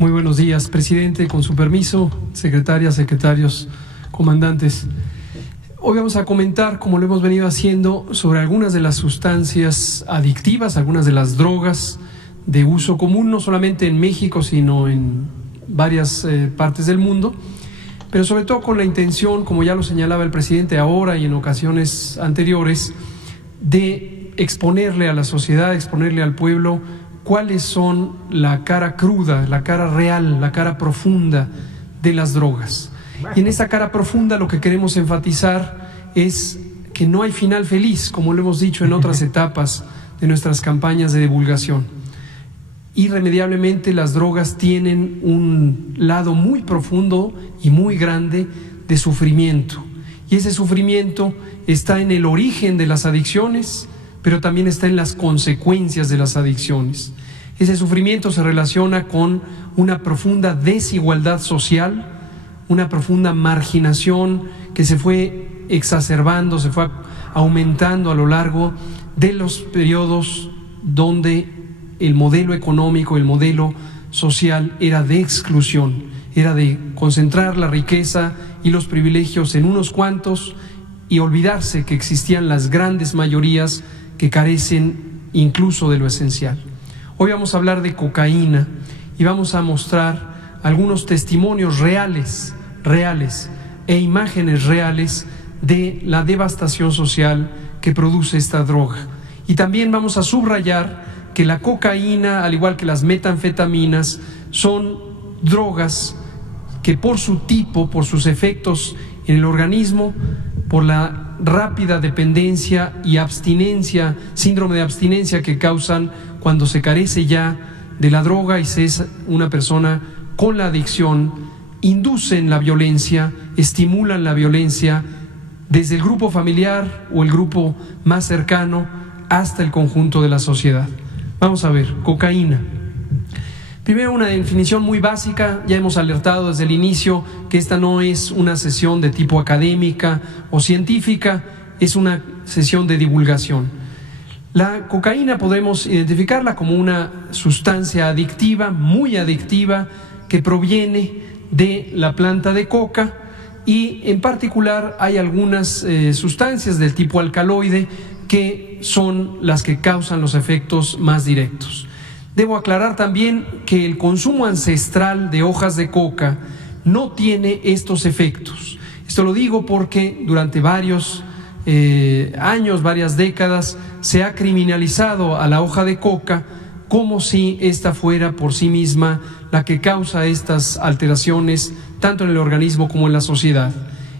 Muy buenos días, presidente, con su permiso, secretarias, secretarios, comandantes. Hoy vamos a comentar, como lo hemos venido haciendo, sobre algunas de las sustancias adictivas, algunas de las drogas de uso común, no solamente en México, sino en varias partes del mundo, pero sobre todo con la intención, como ya lo señalaba el presidente ahora y en ocasiones anteriores, de exponerle a la sociedad, exponerle al pueblo cuáles son la cara cruda, la cara real, la cara profunda de las drogas. Y en esa cara profunda lo que queremos enfatizar es que no hay final feliz, como lo hemos dicho en otras etapas de nuestras campañas de divulgación. Irremediablemente las drogas tienen un lado muy profundo y muy grande de sufrimiento. Y ese sufrimiento está en el origen de las adicciones, pero también está en las consecuencias de las adicciones. Ese sufrimiento se relaciona con una profunda desigualdad social, una profunda marginación que se fue exacerbando, se fue aumentando a lo largo de los periodos donde el modelo económico, el modelo social era de exclusión, era de concentrar la riqueza y los privilegios en unos cuantos y olvidarse que existían las grandes mayorías que carecen incluso de lo esencial. Hoy vamos a hablar de cocaína y vamos a mostrar algunos testimonios reales e imágenes reales de la devastación social que produce esta droga. Y también vamos a subrayar que la cocaína, al igual que las metanfetaminas, son drogas que por su tipo, por sus efectos en el organismo, por la rápida dependencia y abstinencia, síndrome de abstinencia que causan cuando se carece ya de la droga y se es una persona con la adicción, inducen la violencia, estimulan la violencia desde el grupo familiar o el grupo más cercano hasta el conjunto de la sociedad. Vamos a ver, cocaína. Primero, una definición muy básica. Ya hemos alertado desde el inicio que esta no es una sesión de tipo académica o científica, es una sesión de divulgación. La cocaína podemos identificarla como una sustancia adictiva, muy adictiva, que proviene de la planta de coca y en particular hay algunas sustancias del tipo alcaloide que son las que causan los efectos más directos. Debo aclarar también que el consumo ancestral de hojas de coca no tiene estos efectos. Esto lo digo porque durante varios años, varias décadas, se ha criminalizado a la hoja de coca como si esta fuera por sí misma la que causa estas alteraciones tanto en el organismo como en la sociedad.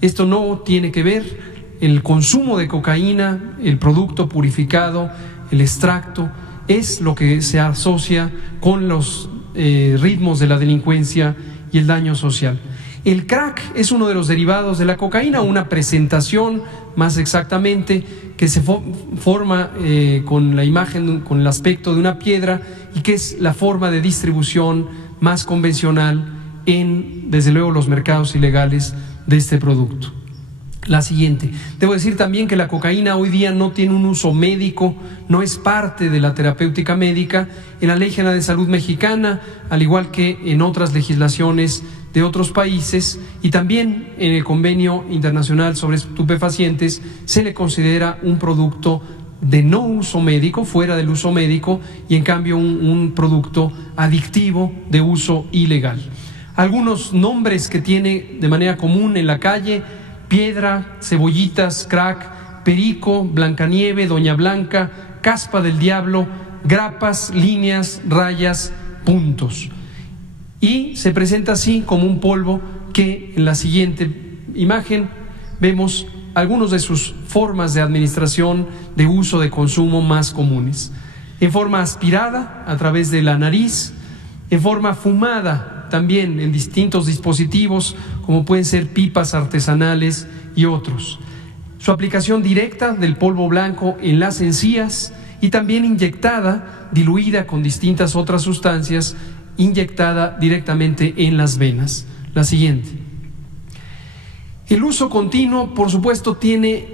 Esto no tiene que ver. El consumo de cocaína, el producto purificado, el extracto, es lo que se asocia con los ritmos de la delincuencia y el daño social. El crack es uno de los derivados de la cocaína, una presentación más exactamente que se forma con la imagen, con el aspecto de una piedra y que es la forma de distribución más convencional en, desde luego, los mercados ilegales de este producto. La siguiente. Debo decir también que la cocaína hoy día no tiene un uso médico, no es parte de la terapéutica médica. En la Ley General de Salud Mexicana, al igual que en otras legislaciones de otros países y también en el Convenio Internacional sobre Estupefacientes, se le considera un producto de no uso médico, fuera del uso médico, y en cambio un producto adictivo de uso ilegal. Algunos nombres que tiene de manera común en la calle: piedra, cebollitas, crack, perico, blancanieve, doña blanca, caspa del diablo, grapas, líneas, rayas, puntos. Y se presenta así como un polvo que en la siguiente imagen vemos algunos de sus formas de administración, de uso, de consumo más comunes. En forma aspirada a través de la nariz, en forma fumada también en distintos dispositivos como pueden ser pipas artesanales y otros. Su aplicación directa del polvo blanco en las encías y también inyectada, diluida con distintas otras sustancias, inyectada directamente en las venas. La siguiente. El uso continuo, por supuesto, tiene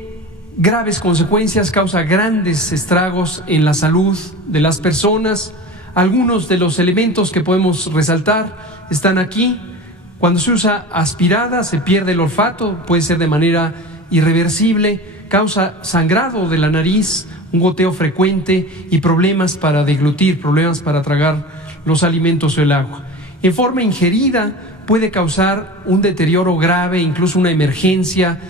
graves consecuencias, causa grandes estragos en la salud de las personas. Algunos de los elementos que podemos resaltar están aquí. Cuando se usa aspirada se pierde el olfato, puede ser de manera irreversible, causa sangrado de la nariz, un goteo frecuente y problemas para deglutir, problemas para tragar los alimentos o el agua. En forma ingerida puede causar un deterioro grave, incluso una emergencia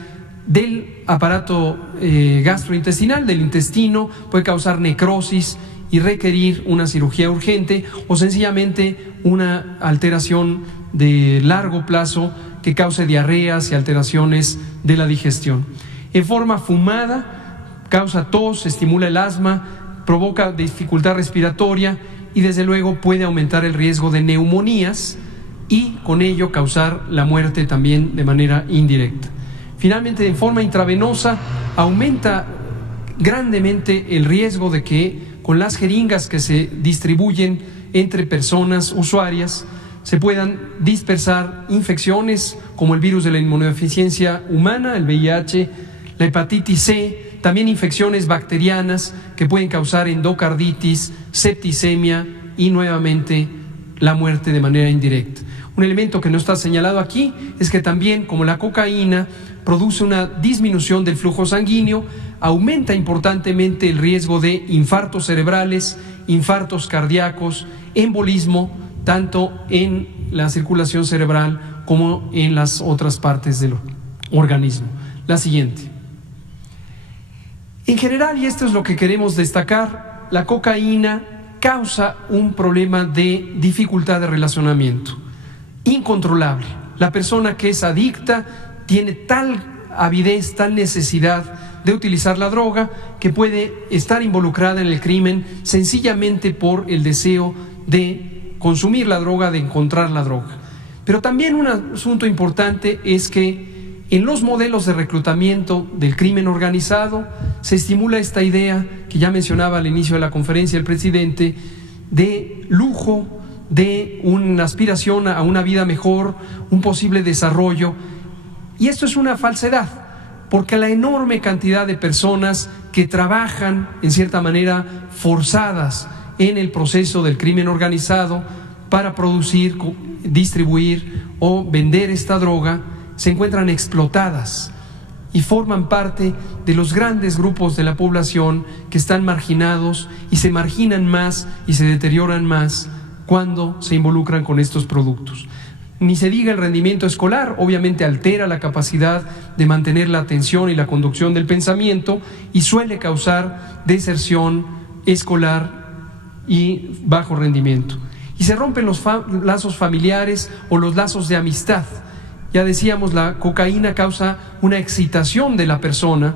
del aparato gastrointestinal, del intestino, puede causar necrosis y requerir una cirugía urgente o sencillamente una alteración de largo plazo que cause diarreas y alteraciones de la digestión. En forma fumada causa tos, estimula el asma, provoca dificultad respiratoria y desde luego puede aumentar el riesgo de neumonías y con ello causar la muerte también de manera indirecta. Finalmente, en forma intravenosa aumenta grandemente el riesgo de que con las jeringas que se distribuyen entre personas usuarias se puedan dispersar infecciones como el virus de la inmunodeficiencia humana, el VIH, la hepatitis C, también infecciones bacterianas que pueden causar endocarditis, septicemia y nuevamente la muerte de manera indirecta. Un elemento que no está señalado aquí es que también, como la cocaína, produce una disminución del flujo sanguíneo, aumenta importantemente el riesgo de infartos cerebrales, infartos cardíacos, embolismo, tanto en la circulación cerebral como en las otras partes del organismo. La siguiente. En general, y esto es lo que queremos destacar, la cocaína causa un problema de dificultad de relacionamiento incontrolable. La persona que es adicta tiene tal avidez, tal necesidad de utilizar la droga que puede estar involucrada en el crimen sencillamente por el deseo de consumir la droga, de encontrar la droga. Pero también un asunto importante es que en los modelos de reclutamiento del crimen organizado se estimula esta idea que ya mencionaba al inicio de la conferencia el presidente, de lujo, de una aspiración a una vida mejor, un posible desarrollo. Y esto es una falsedad, porque la enorme cantidad de personas que trabajan en cierta manera forzadas en el proceso del crimen organizado para producir, distribuir o vender esta droga se encuentran explotadas y forman parte de los grandes grupos de la población que están marginados y se marginan más y se deterioran más cuando se involucran con estos productos. Ni se diga el rendimiento escolar, obviamente altera la capacidad de mantener la atención y la conducción del pensamiento y suele causar deserción escolar y bajo rendimiento. Y se rompen los lazos familiares o los lazos de amistad. Ya decíamos, la cocaína causa una excitación de la persona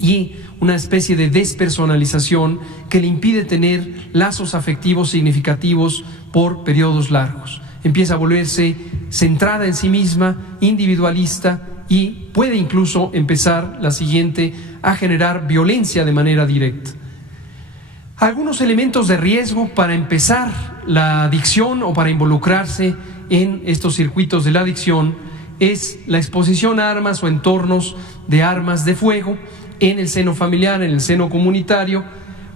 y una especie de despersonalización que le impide tener lazos afectivos significativos por periodos largos. Empieza a volverse centrada en sí misma, individualista y puede incluso empezar, la siguiente, a generar violencia de manera directa. Algunos elementos de riesgo para empezar la adicción o para involucrarse en estos circuitos de la adicción es la exposición a armas o entornos de armas de fuego en el seno familiar, en el seno comunitario,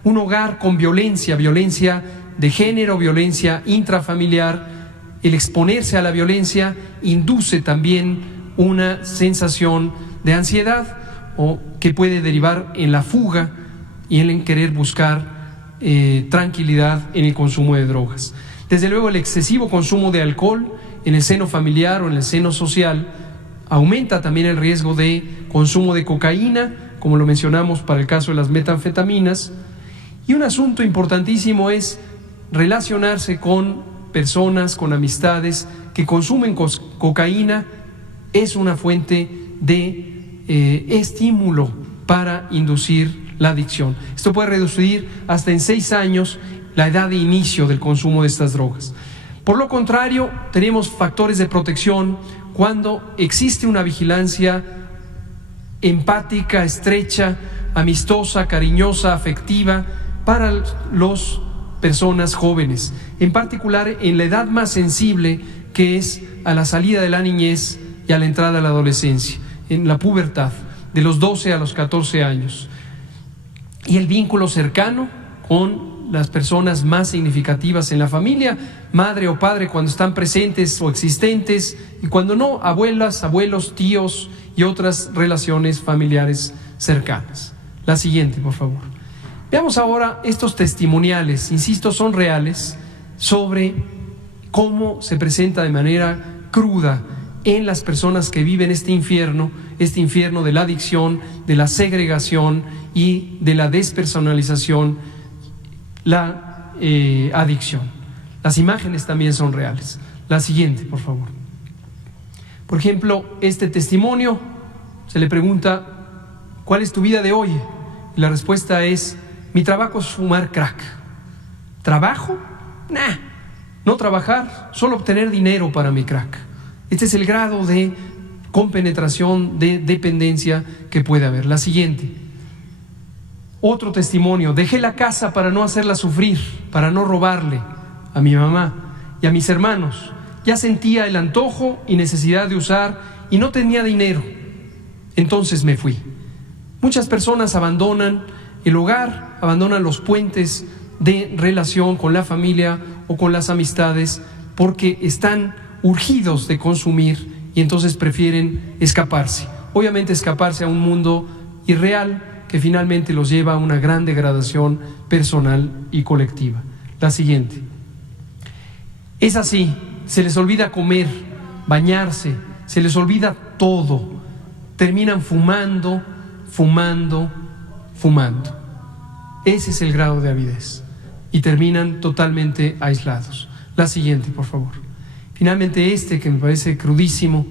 un hogar con violencia de género, violencia intrafamiliar. El exponerse a la violencia induce también una sensación de ansiedad o que puede derivar en la fuga y en el querer buscar tranquilidad en el consumo de drogas. Desde luego, el excesivo consumo de alcohol en el seno familiar o en el seno social aumenta también el riesgo de consumo de cocaína, como lo mencionamos para el caso de las metanfetaminas. Y un asunto importantísimo es relacionarse con personas, con amistades que consumen cocaína. Es una fuente de estímulo para inducir la adicción. Esto puede reducir hasta en 6 años la edad de inicio del consumo de estas drogas. Por lo contrario, tenemos factores de protección cuando existe una vigilancia empática, estrecha, amistosa, cariñosa, afectiva para las personas jóvenes, en particular en la edad más sensible, que es a la salida de la niñez y a la entrada a la adolescencia, en la pubertad, de los 12 a los 14 años. Y el vínculo cercano con las personas más significativas en la familia, madre o padre cuando están presentes o existentes, y cuando no, abuelas, abuelos, tíos y otras relaciones familiares cercanas. La siguiente, por favor. Veamos ahora estos testimoniales, insisto, son reales, sobre cómo se presenta de manera cruda en las personas que viven este infierno de la adicción, de la segregación y de la despersonalización, la adicción. Las imágenes también son reales. La siguiente, por favor. Por ejemplo, este testimonio, se le pregunta: ¿cuál es tu vida de hoy? Y la respuesta es: mi trabajo es fumar crack. ¿Trabajo? Nah. No trabajar, solo obtener dinero para mi crack. Este es el grado de compenetración, de dependencia que puede haber. La siguiente. Otro testimonio: dejé la casa para no hacerla sufrir, para no robarle a mi mamá y a mis hermanos. Ya sentía el antojo y necesidad de usar y no tenía dinero. Entonces me fui. Muchas personas abandonan el hogar, abandonan los puentes de relación con la familia o con las amistades porque están urgidos de consumir y entonces prefieren escaparse. Obviamente escaparse a un mundo irreal que finalmente los lleva a una gran degradación personal y colectiva. La siguiente. Es así, se les olvida comer, bañarse, se les olvida todo. Terminan fumando. Ese es el grado de avidez y terminan totalmente aislados. La siguiente, por favor. Finalmente que me parece crudísimo: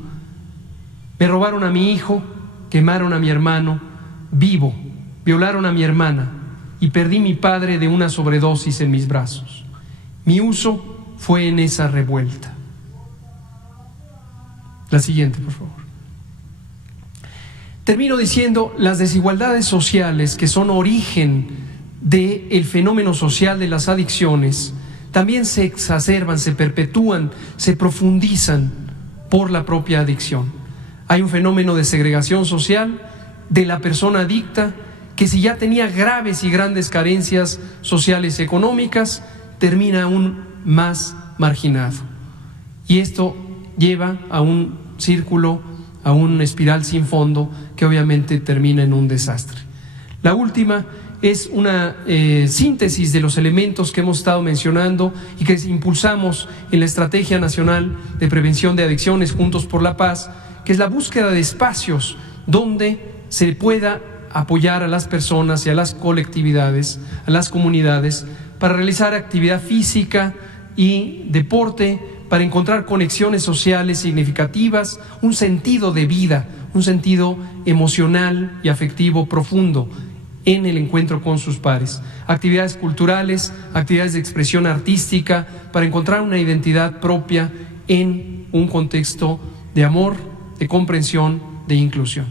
me robaron a mi hijo, quemaron a mi hermano vivo, violaron a mi hermana y perdí mi padre de una sobredosis en mis brazos. Mi uso fue en esa revuelta. La siguiente, por favor. Termino diciendo: las desigualdades sociales que son origen del fenómeno social de las adicciones también se exacerban, se perpetúan, se profundizan por la propia adicción. Hay un fenómeno de segregación social de la persona adicta que, si ya tenía graves y grandes carencias sociales y económicas, termina aún más marginado. Y esto lleva a un círculo, a una espiral sin fondo que obviamente termina en un desastre. La última es una síntesis de los elementos que hemos estado mencionando y que impulsamos en la Estrategia Nacional de Prevención de Adicciones Juntos por la Paz, que es la búsqueda de espacios donde se pueda apoyar a las personas y a las colectividades, a las comunidades, para realizar actividad física y deporte, para encontrar conexiones sociales significativas, un sentido de vida, un sentido emocional y afectivo profundo en el encuentro con sus pares. Actividades culturales, actividades de expresión artística, para encontrar una identidad propia en un contexto de amor, de comprensión, de inclusión.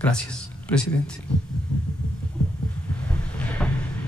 Gracias, presidente.